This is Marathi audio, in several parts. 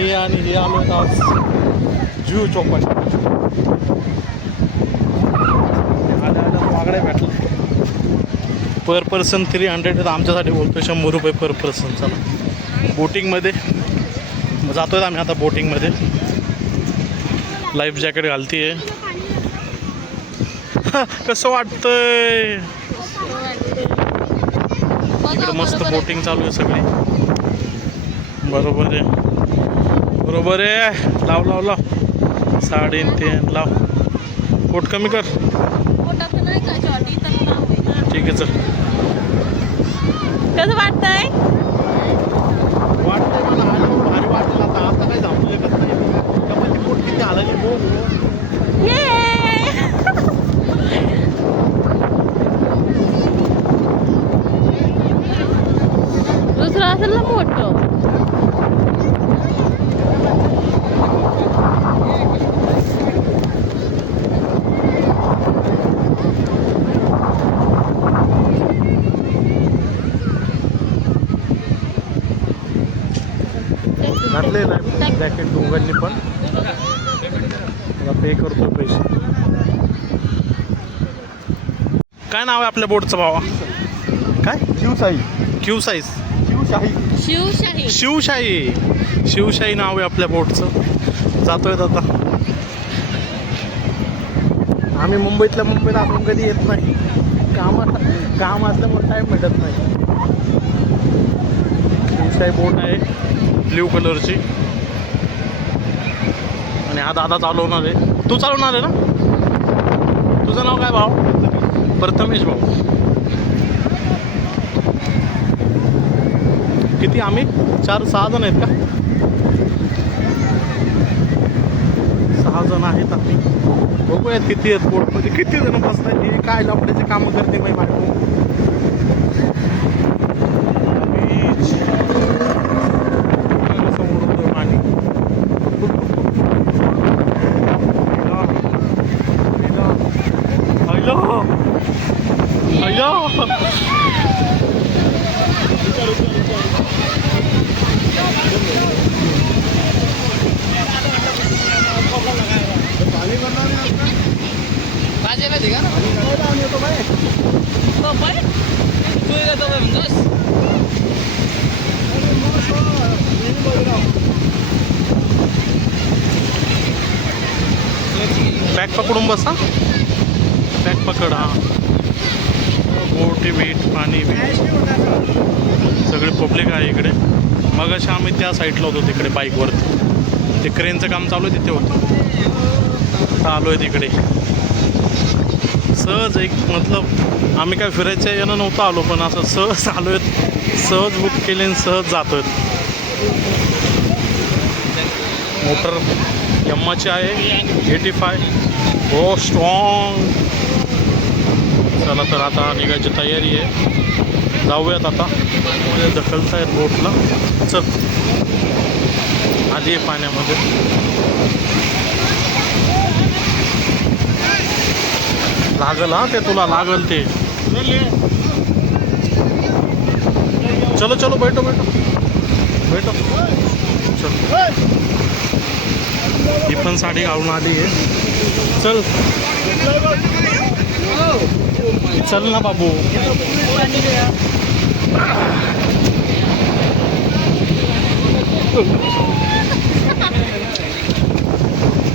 मी आणि हे आलो आज जुहू चौपाटी. वागड्या भेटला पर पर्सन 300. आमच्यासाठी बोलतो 100 रुपये पर पर्सन. चला बोटिंगमध्ये जातोय आम्ही आता. बोटिंगमध्ये लाईफ जॅकेट घालतीये. कसं वाटतंय? इकडे मस्त बोटिंग चालू आहे सगळी. बरोबर आहे, बरोबर आहे. लाव लाव लाव 3.5 लाव. पोट कमी कर. ठीक आहे चल. कसं वाटतंय? वाटतंय मला भारी वाटलं. आता आता काही थांबू शकत नाही. कमाची पोट किती हलाली बघ. दुसरं असेल ना मोठं. घातले नाही जॅकेट दोघांनी पण. पे करतो पैसे. काय नाव आहे आपल्या बोटचं भावा? काय? शिवशाही. शिवशाही. शिवशाही. शिवशाही. शिवशाही नाव आहे आपल्या बोटचं. जातोय आता. आम्ही मुंबईतल्या मुंबईत आपण कधी येत नाही. काम असल्यामुळे टाईम भेटत नाही. शिवशाही बोट आहे ब्ल्यू कलरची. आणि हा दादा चालवणार आहे. तू चालवणार आहे ना? तुझं नाव काय भाऊ? प्रथमेश भाऊ. किती आम्ही 4-6 जण आहेत का? 6 जण आहेत आम्ही. बघूयात किती आहेत बोटमध्ये. किती जण बसतात. हे काय लफड्याचे कामं करते बाई बायको. बॅग पकडून बसा. बॅग पकड. हा बोटी बीट पाणी बीट सगळे पब्लिक आहे इकडे. मग अशा आम्ही त्या साईडला होतो तिकडे बाईकवरती. ते क्रेनचं काम चालू आहे तिथे होतं. आलो आहे तिकडे सहज. एक मतलब आम्ही काय फिरायचं यानं नव्हतं आलो, पण असं सहज आलो आहेत. सहज बुक केले आणि सहज जातो आहेत. मोटर यम्माची आहे 85. हो स्ट्रॉंग. चला तर आता निघायची तयारी आहे. जाऊयात आता. ढकलता आहेत बोटला. चल आधी आहे पाण्यामध्ये. लागल हा ते तुला लागल ते. चलो चलो बैठो बैठो बैठो. चल ही पण साडी घालून आली आहे. चल चल ना बाबू.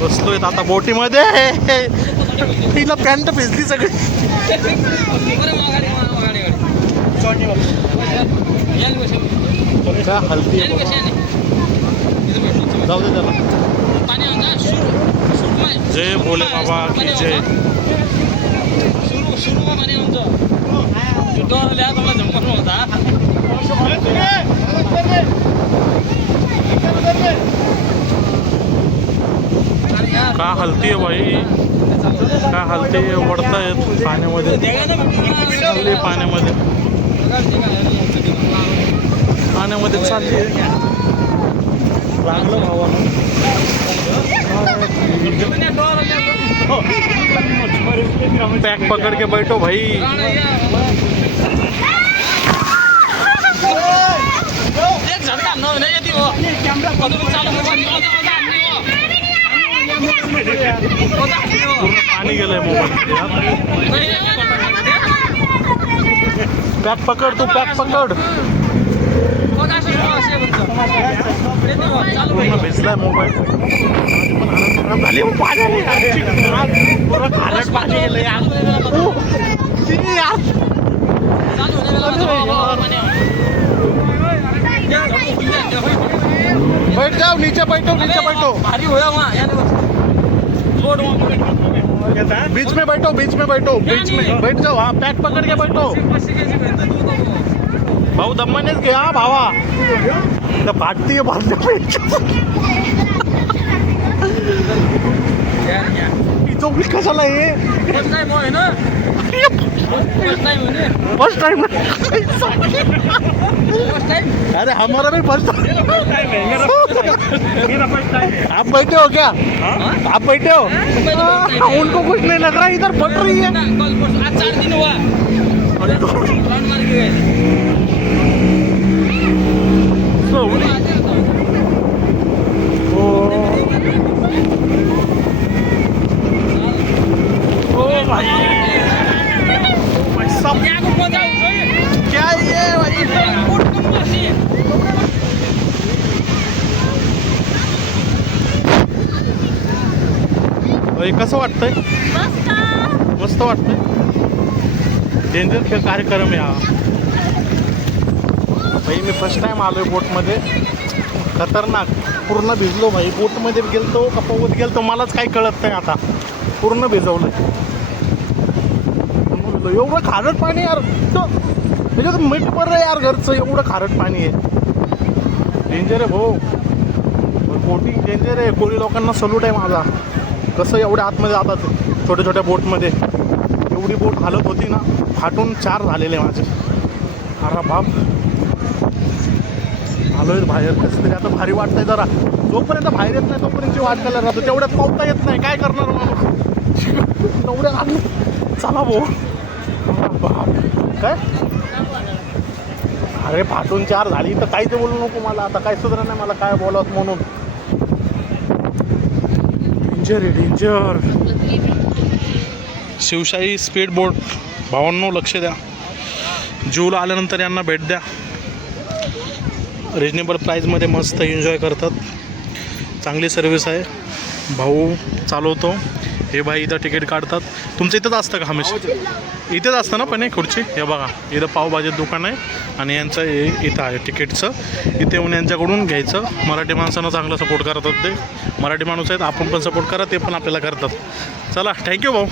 बसलोय आता बोटीमध्ये. तिला पॅन्ट भिजली सगळी. काय हलती जाऊ दे त्याला. जय भोले बाबा की जय. का हलती आहे बाई. का हलते. ओढतायत पाण्यामध्ये. चालली पाण्यामध्ये. पाण्यामध्ये चालली आहे. लागलं भावाला. बैग पकड़ के बैठो भाई। एक झटका नहीं थी वो कैमरा पूर्ण पाणी गेलंय मोबाईल. पॅक पकड तू, पॅक पकड. पूर्ण भिजलाय मोबाईल. झाली पूर्ण खारट पाणी गेलंय. बैठ जाओ, नीचे बैठो, नीचे बैठो. बीच में बैठो, बीच में बैठो, बीच में बैठ जाओ. हाँ, पैक पकड़ के बैठो. भाऊ दम्मानेच घे. हा भावा, फाटतीये बांधल्या. चौकली कशाला आहे? First time. अरे हमारा भी फर्स्ट टाइम. आप बैठे हो क्या? आप बैठे हो? उनको कुछ नहीं लग रहा, इधर फट रही है. 4 दिन हुआ. क्या ये भाई, कसं वाटतंय? मस्त वाटतंय. डेंजर खेळ कार्यक्रम आहे हा. भाई मी फर्स्ट टाइम आलोय बोटमध्ये. खतरनाक. पूर्ण भिजलो भाई. बोटमध्ये गेलतो का पोहत गेलतो मलाच काही कळत नाही आता. पूर्ण भिजवलं. एवढं खारट पाणी यार. म्हणजे मीठ बरं यार घरचं. एवढं खारट पाणी आहे. डेंजर आहे भाऊ. बोटिंग डेंजर आहे. कोळी लोकांना सल्यूट आहे माझा. कसं एवढ्या आतमध्ये जातात छोट्या छोट्या बोटमध्ये. एवढी बोट हालत होती ना, फाटून 4 झालेले माझे. अरे बाप. आलोय बाहेर. कसं तरी आता भारी वाटतंय जरा. जोपर्यंत बाहेर येत नाही तोपर्यंत वाट करायला राहतो. तेवढ्यात पावता येत नाही. काय करणार माणूस? एवढ्या आलो. चला भाऊ. बाप. काय? अरे फाटून 4 झाली तर काहीच बोलू नको मला. आता काय सुधार नाही मला काय बोलावं म्हणून. डेंजर आहे, डेंजर. शिवशाही स्पीड बोट भावांनो, लक्ष द्या. जूला आल्यानंतर यांना भेट द्या. रिजनेबल प्राईजमध्ये मस्त एन्जॉय करतात. चांगली सर्विस आहे. भाऊ चालवतो. हे भाई इथं तिकीट काढतात. तुमचं इथंच असतं का हमेशा? इथेच असतं ना पण हे खुर्ची. हे बघा इथं पावभाजीचं दुकान आहे आणि यांचं हे इथं आहे तिकीटचं. इथे येऊन यांच्याकडून घ्यायचं. मराठी माणसांना चांगलं सपोर्ट करतात ते. मराठी माणूस आहेत, आपण पण सपोर्ट करा, ते पण आपल्याला करतात. चला थँक्यू भाऊ.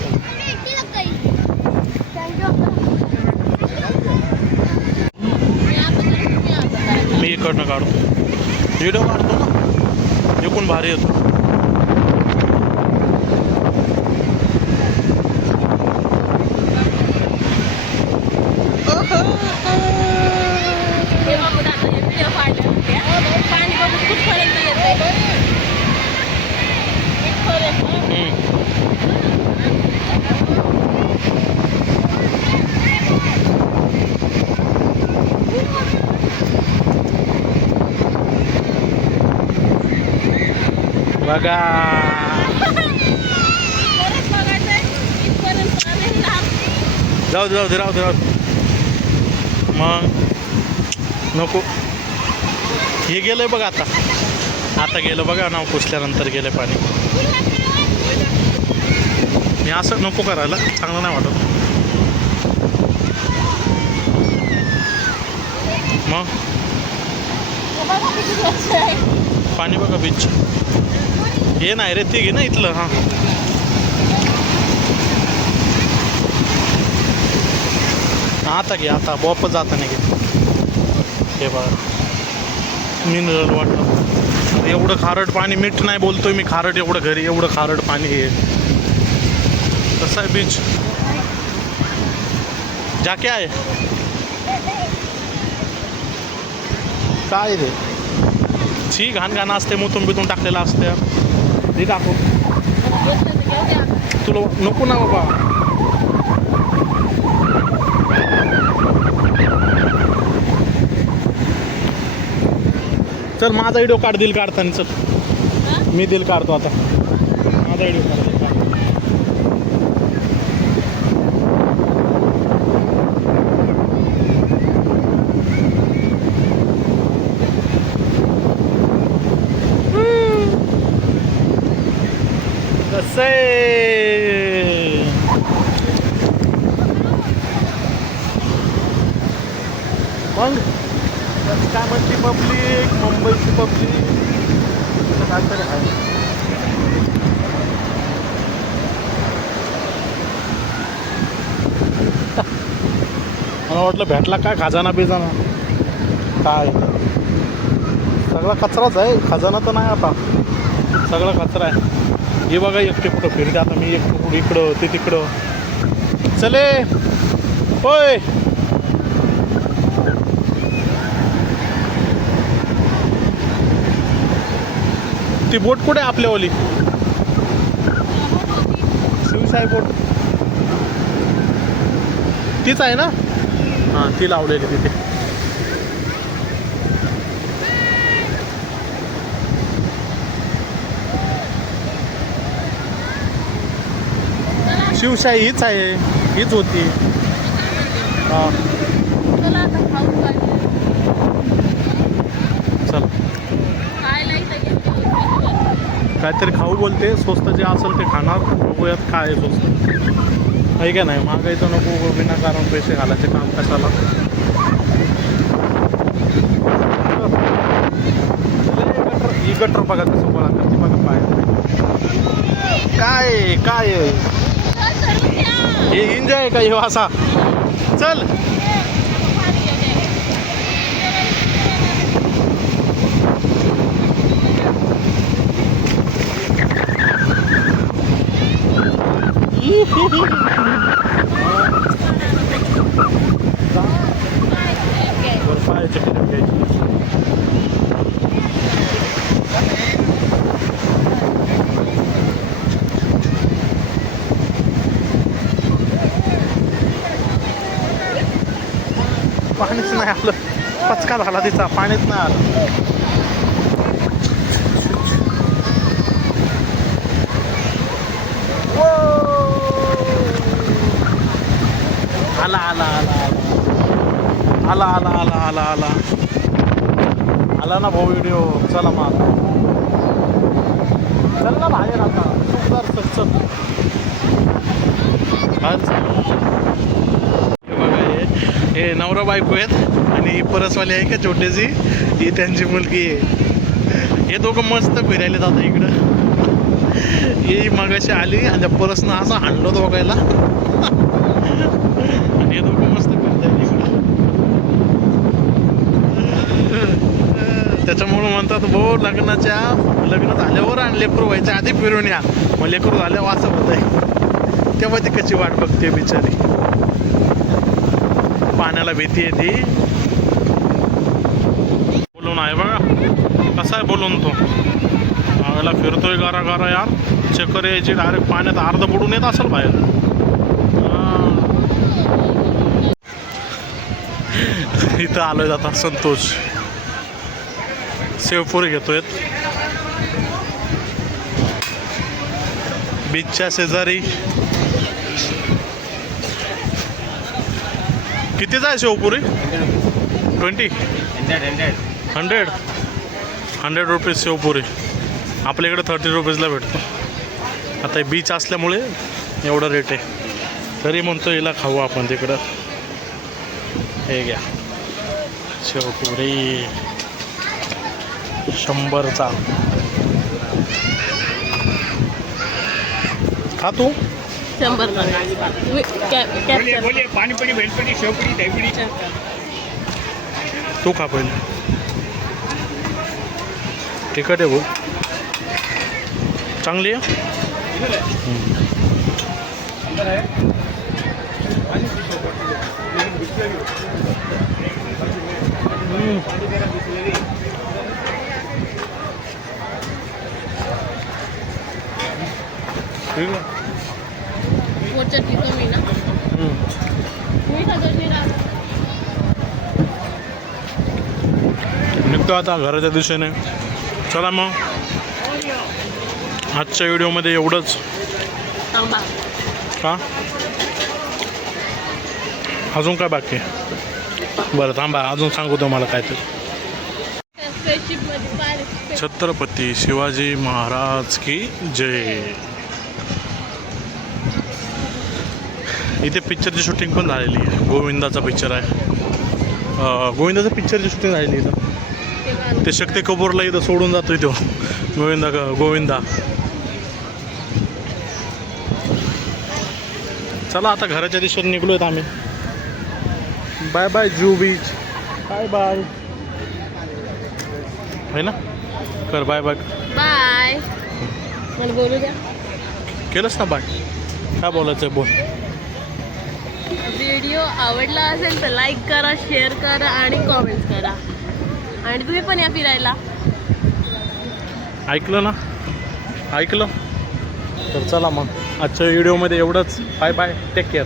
मी इकडनं काढतो. व्हिडिओ काढतो ना, एकूण भारी येतो. बघा जाऊ दे, जाऊ दे, राहू दे, राहू दे. मग नको. हे गेलंय बघा आता. आता गेलं बघा, नाव पुसल्यानंतर गेलं पाणी. मी असं नको करायला, चांगलं नाही वाटत. मग पाणी बघा बीच. हे नाही रे, ते घे ना इथलं. हां आता घे, आता वापस जाता नाही घे. हे बघा मिनरल वाटलं. एवढं खारट पाणी. मीठ नाही बोलतोय मी, खारट एवढं घरी एवढं खारट पाणी आहे. कसं आहे बीच? जाके आहे काय रे? छी घाण घाण असते. मुतून बितून टाकलेलं असते. हे टाकू तुला नको ना बाबा. चल माझा व्हिडिओ काढ. दिल काढताना चल. मी दिल काढतो आता. माझा व्हिडिओ करायचा. कसं आहे मग काय म्हणते पब्लिक, मुंबईची पब्लिक काहीतरी आहे. मला वाटलं भेटला काय खजाना बिजाना, काय सगळा कचराच आहे, खजाना तर नाही आता, सगळा कचरा आहे. हे बघा एकटे कुठं फिरते आता, मी एकटे कुठं इकडं ते तिकडं. चले होय ती बोट कुठे आपल्यावाली शिवशाही बोट तीच आहे ना? हां ती लावलेली तिथे. शिवशाही हीच आहे, हीच होती. हां चला आता खाऊ काय. चल काहीतरी खाऊ बोलते, स्वस्त जे असेल ते खाणार. बघूयात काय आहे स्वस्त आहे का नाही. महागाईचं नको विनाकारण पैसे घालायचे काम कशाला. ही गटर बघा कसं गोळा करते बघा. काय काय हे एन्जॉय का हे असा. चल पाहायचे घ्यायची. पाणीच नाही आलं, पचका झाला तिचा, पाणीच नाही आलं. आला आला आला आला आला आला आला आला आला ना भाऊ व्हिडिओ. चला मग चल ना बाहेर आता चल बघा हे नवरा बायको आहेत आणि परसवाली आहे का छोटीशी, ही त्यांची मुलगी आहे. हे दोघं मस्त फिरायला जातात इकडं. ही मगाशी आली आणि त्या परसनं असं हाणलो दोघायला आणि हे दोघं मस्त फिरतायत इकडं. त्याच्यामुळं म्हणतात भाऊ लग्न झाल्यावर आणि लेकरू व्हायच्या आधी फिरून या. मग लेकरू झाल्यावर असं होत आहे, तेव्हा ती कशी वाट बघते बिचारी. पाण्याला भीती येते. बोलून आहे बघा कसा आहे बोलून तो. आम्हाला फिरतोय गारा गारा यार. चक्कर यायची डायरेक्ट पाण्यात अर्ध बुडून येत असेल बाहेर. इथं आलोय जाता संतोष शेवपुरी घेतोय बीचच्या शेजारी. कितीच आहे शेवपुरी? 20 100 रुपीज शेवपुरी. आपल्या इकडे 30 रुपीजला भेटतो. आता हे बीच असल्यामुळे एवढं रेट आहे. तरी म्हणतो हिला खाऊ आपण तिकडं. हे घ्या शेवपुरी 100चा. खा तू 100 पाणीपुरी भेलपुरी शेवपुरी दहीपुरी. तू खा पहिले. तिखट आहे बोल, चांगली आहे. ठीक आहे. चटणी कमी ना. निघतो आता घराच्या दिशेने. चला मग आजच्या व्हिडिओमध्ये एवढंच थांबा. का अजून काय बाकी आहे? बरं थांबा अजून सांगू तुम्हाला काय ते. स्पेसशिपमध्ये पाहिलं. छत्रपती शिवाजी महाराज की जय. इथे पिक्चरची शूटिंग पण झालेली आहे. गोविंदाचा पिक्चर आहे. गोविंदाचा पिक्चरची शूटिंग झालेली आहे इथं. ते शक्ती कपूरला इथं सोडून जातोय तो गोविंदा. चला आता घराच्या दिशेने निघलोय आम्ही. बाय बाय जू बीच. बाय बाय है ना. कर बाय बाय. बाय. मला बोलू द्या. केलंच ना बाय. काय बोलायचं आहे बोल. व्हिडिओ आवडला असेल तर लाईक करा, शेअर करा आणि कॉमेंट्स करा. आणि तुम्ही पण या फिरायला. ऐकलं ना. ऐकलं तर चला मग आजच्या व्हिडिओमध्ये एवढंच. Bye bye. Take care.